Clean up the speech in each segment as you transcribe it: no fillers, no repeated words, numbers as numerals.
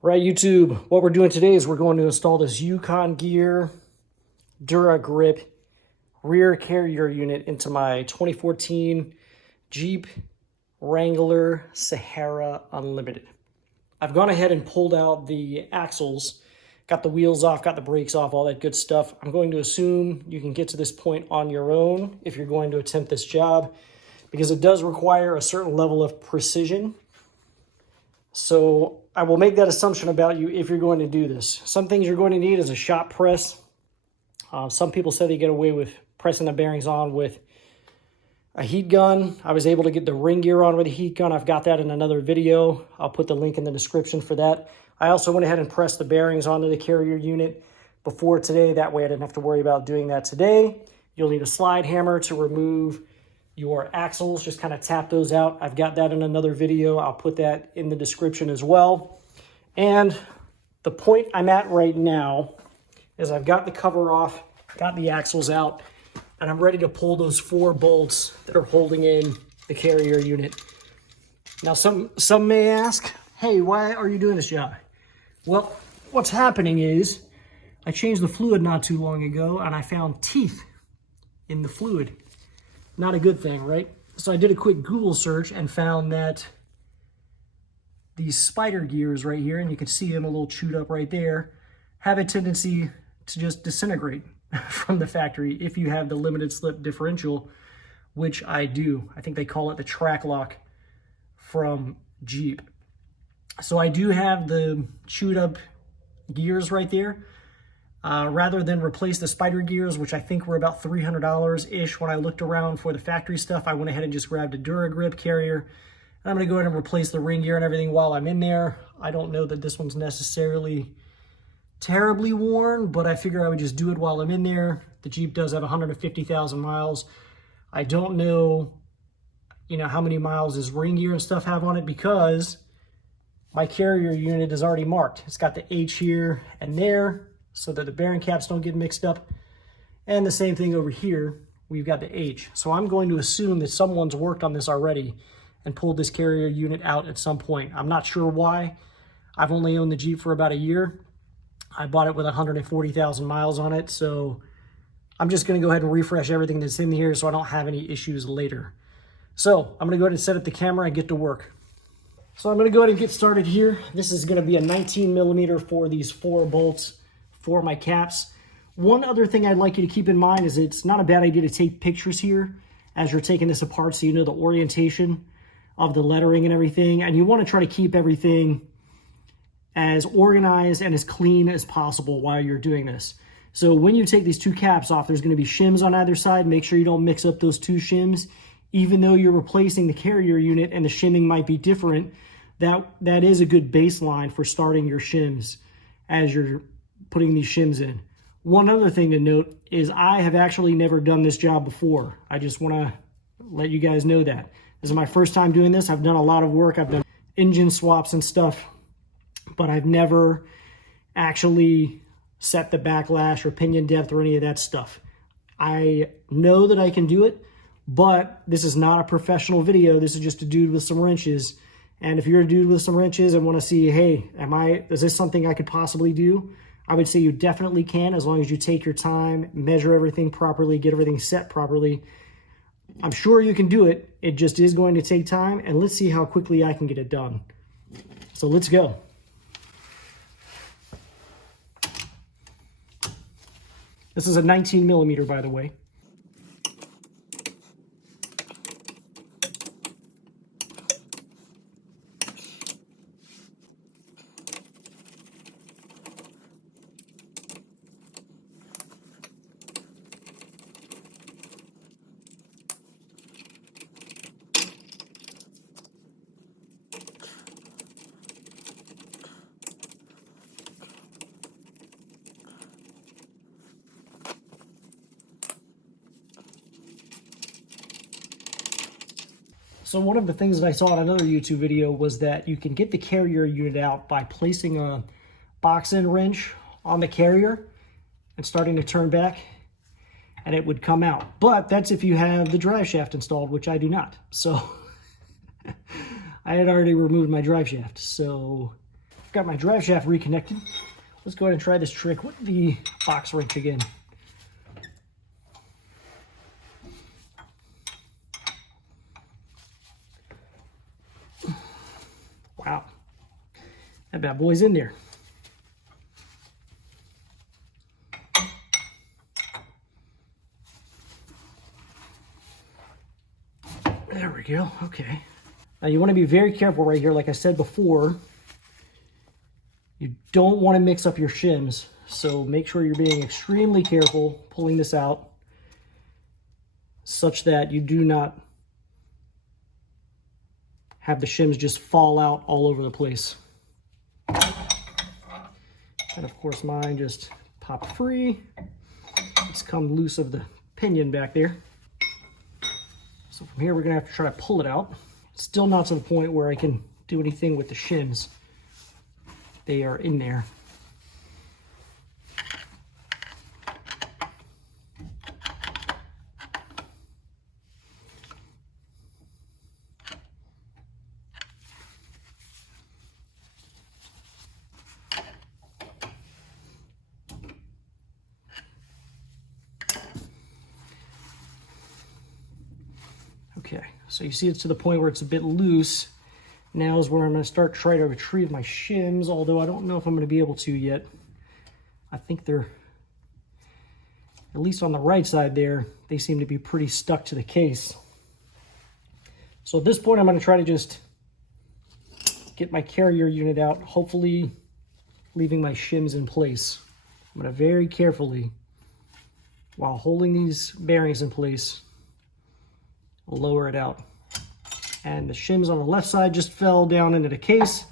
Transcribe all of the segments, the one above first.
Right, YouTube, what we're doing today is we're going to install this Yukon Gear Dura Grip rear carrier unit into my 2014 Jeep Wrangler Sahara Unlimited. I've gone ahead and pulled out the axles, got the wheels off, got the brakes off, all that good stuff. I'm going to assume you can get to this point on your own if you're going to attempt this job, because it does require a certain level of precision. So I will make that assumption about you if you're going to do this. Some things you're going to need is a shop press. Some people say they get away with pressing the bearings on with a heat gun. I was able to get the ring gear on with a heat gun. I've got that in another video. I'll put the link in the description for that. I also went ahead and pressed the bearings onto the carrier unit before today. That way I didn't have to worry about doing that today. You'll need a slide hammer to remove your axles. Just kind of tap those out. I've got that in another video. I'll put that in the description as well. And the point I'm at right now is I've got the cover off, got the axles out, and I'm ready to pull those 4 bolts that are holding in the carrier unit. Now, some may ask, hey, why are you doing this job? Well, what's happening is I changed the fluid not too long ago, and I found teeth in the fluid. Not a good thing, right? So I did a quick Google search and found that these spider gears right here, and you can see them a little chewed up right there, have a tendency to just disintegrate from the factory if you have the limited slip differential, which I do. I think they call it the track lock from Jeep. So I do have the chewed up gears right there. Rather than replace the spider gears, which I think were about $300-ish when I looked around for the factory stuff, I went ahead and just grabbed a Dura Grip carrier. And I'm going to go ahead and replace the ring gear and everything while I'm in there. I don't know that this one's necessarily terribly worn, but I figure I would just do it while I'm in there. The Jeep does have 150,000 miles. I don't know, how many miles this ring gear and stuff have on it, because my carrier unit is already marked. It's got the H here and there, so that the bearing caps don't get mixed up. And the same thing over here, we've got the H. So I'm going to assume that someone's worked on this already and pulled this carrier unit out at some point. I'm not sure why. I've only owned the Jeep for about a year. I bought it with 140,000 miles on it, so I'm just gonna go ahead and refresh everything that's in here so I don't have any issues later. So I'm gonna go ahead and set up the camera and get to work. So I'm gonna go ahead and get started here. This is gonna be a 19 millimeter for these 4 bolts for my caps. One other thing I'd like you to keep in mind is it's not a bad idea to take pictures here as you're taking this apart, so you know the orientation of the lettering and everything. And you want to try to keep everything as organized and as clean as possible while you're doing this. So when you take these 2 caps off, there's going to be shims on either side. Make sure you don't mix up those 2 shims. Even though you're replacing the carrier unit and the shimming might be different, that is a good baseline for starting your shims as you're putting these shims in. One other thing to note is I have actually never done this job before. I just want to let you guys know that. This is my first time doing this. I've done a lot of work. I've done engine swaps and stuff, but I've never actually set the backlash or pinion depth or any of that stuff. I know that I can do it, but this is not a professional video. This is just a dude with some wrenches. And if you're a dude with some wrenches and want to see, hey, is this something I could possibly do? I would say you definitely can, as long as you take your time, measure everything properly, get everything set properly. I'm sure you can do it. It just is going to take time, and let's see how quickly I can get it done. So let's go. This is a 19 millimeter, by the way. So one of the things that I saw in another YouTube video was that you can get the carrier unit out by placing a box end wrench on the carrier and starting to turn back, and it would come out. But that's if you have the drive shaft installed, which I do not. So I had already removed my drive shaft. So I've got my drive shaft reconnected. Let's go ahead and try this trick with the box wrench again. Wow, that bad boy's in there. There we go, okay. Now you want to be very careful right here, like I said before. You don't want to mix up your shims, so make sure you're being extremely careful pulling this out such that you do not have the shims just fall out all over the place. And of course mine just popped free. It's come loose of the pinion back there. So from here we're gonna have to try to pull it out. Still not to the point where I can do anything with the shims. They are in there. Okay, so you see it's to the point where it's a bit loose. Now is where I'm going to start trying to retrieve my shims, although I don't know if I'm going to be able to yet. I think they're, at least on the right side there, they seem to be pretty stuck to the case. So at this point I'm going to try to just get my carrier unit out, hopefully leaving my shims in place. I'm going to very carefully, while holding these bearings in place, lower it out. And the shims on the left side just fell down into the case,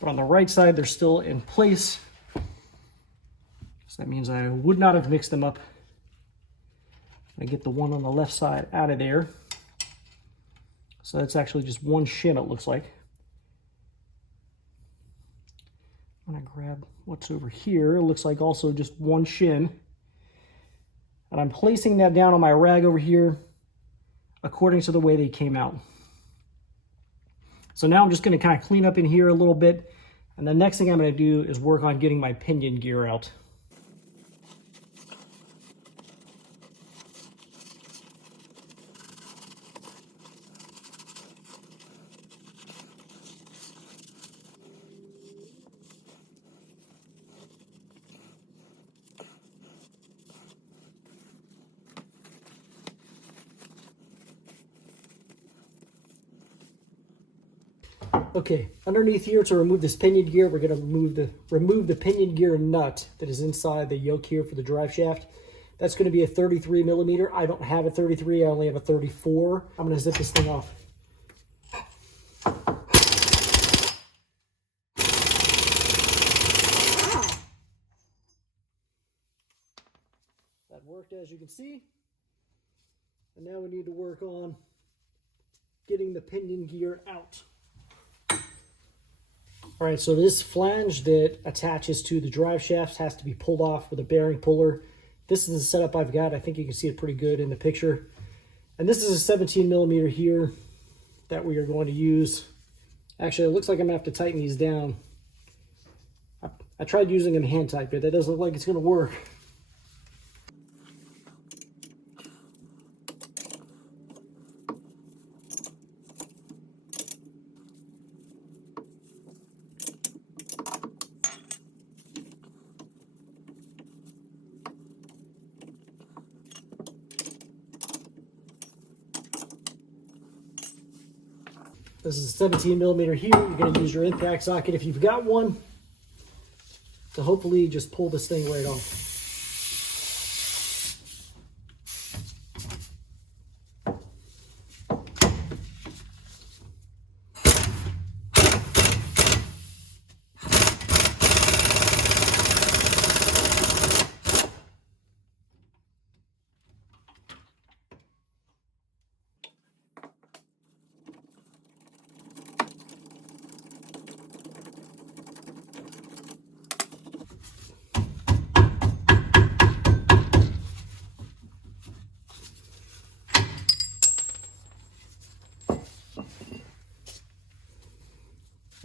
but on the right side they're still in place. So that means I would not have mixed them up. I get the one on the left side out of there. So that's actually just one shim, it looks like. I'm gonna grab what's over here. It looks like also just one shim. And I'm placing that down on my rag over here according to the way they came out. So now I'm just going to kind of clean up in here a little bit, and the next thing I'm going to do is work on getting my pinion gear out. Okay, underneath here to remove this pinion gear, we're going to remove the pinion gear nut that is inside the yoke here for the drive shaft. That's going to be a 33 millimeter. I don't have a 33, I only have a 34. I'm going to zip this thing off. That worked, as you can see. And now we need to work on getting the pinion gear out. All right, so this flange that attaches to the drive shaft has to be pulled off with a bearing puller. This is the setup I've got. I think you can see it pretty good in the picture. And this is a 17 millimeter here that we are going to use. Actually, it looks like I'm gonna have to tighten these down. I tried using them hand tight, but that doesn't look like it's gonna work. This is a 17 millimeter here. You're going to use your impact socket if you've got one to hopefully just pull this thing right off.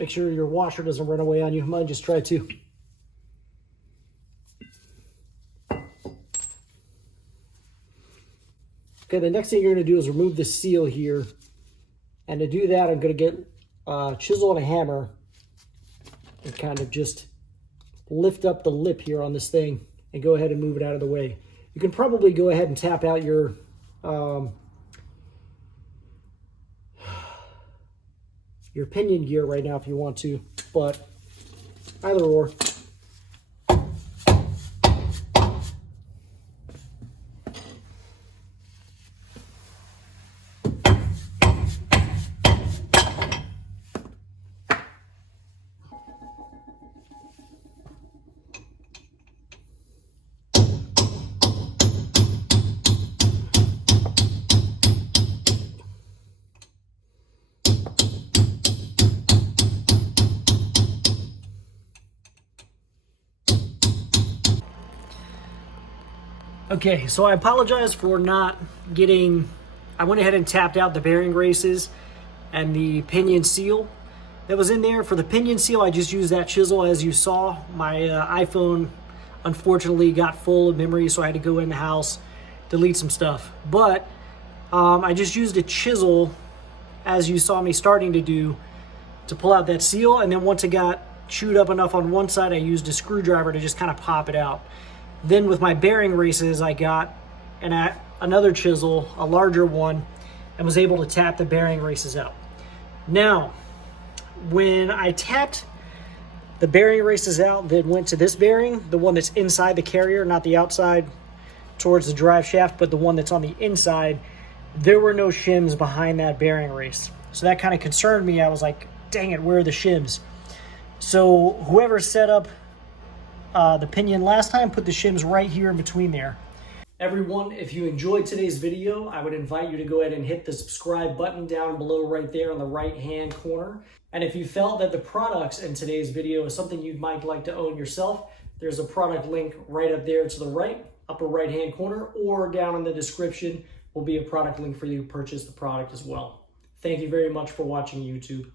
Make sure your washer doesn't run away on you. Mine just tried to. Okay, the next thing you're going to do is remove the seal here. And to do that, I'm going to get a chisel and a hammer and kind of just lift up the lip here on this thing and go ahead and move it out of the way. You can probably go ahead and tap out your pinion gear right now if you want to, but either or. Okay, so I apologize for not getting, I went ahead and tapped out the bearing races and the pinion seal that was in there. For the pinion seal, I just used that chisel as you saw. My iPhone unfortunately got full of memory, so I had to go in the house, delete some stuff. But I just used a chisel, as you saw me starting to do, to pull out that seal. And then once it got chewed up enough on one side, I used a screwdriver to just kind of pop it out. Then with my bearing races, I got another chisel, a larger one, and was able to tap the bearing races out. Now, when I tapped the bearing races out, then went to this bearing, the one that's inside the carrier, not the outside towards the drive shaft, but the one that's on the inside, there were no shims behind that bearing race. So that kind of concerned me. I was like, dang it, where are the shims? So whoever set up the pinion last time, put the shims right here in between there. Everyone, if you enjoyed today's video, I would invite you to go ahead and hit the subscribe button down below right there on the right hand corner. And if you felt that the products in today's video is something you might like to own yourself, there's a product link right up there to the right, upper right hand corner, or down in the description will be a product link for you to purchase the product as well. Thank you very much for watching YouTube.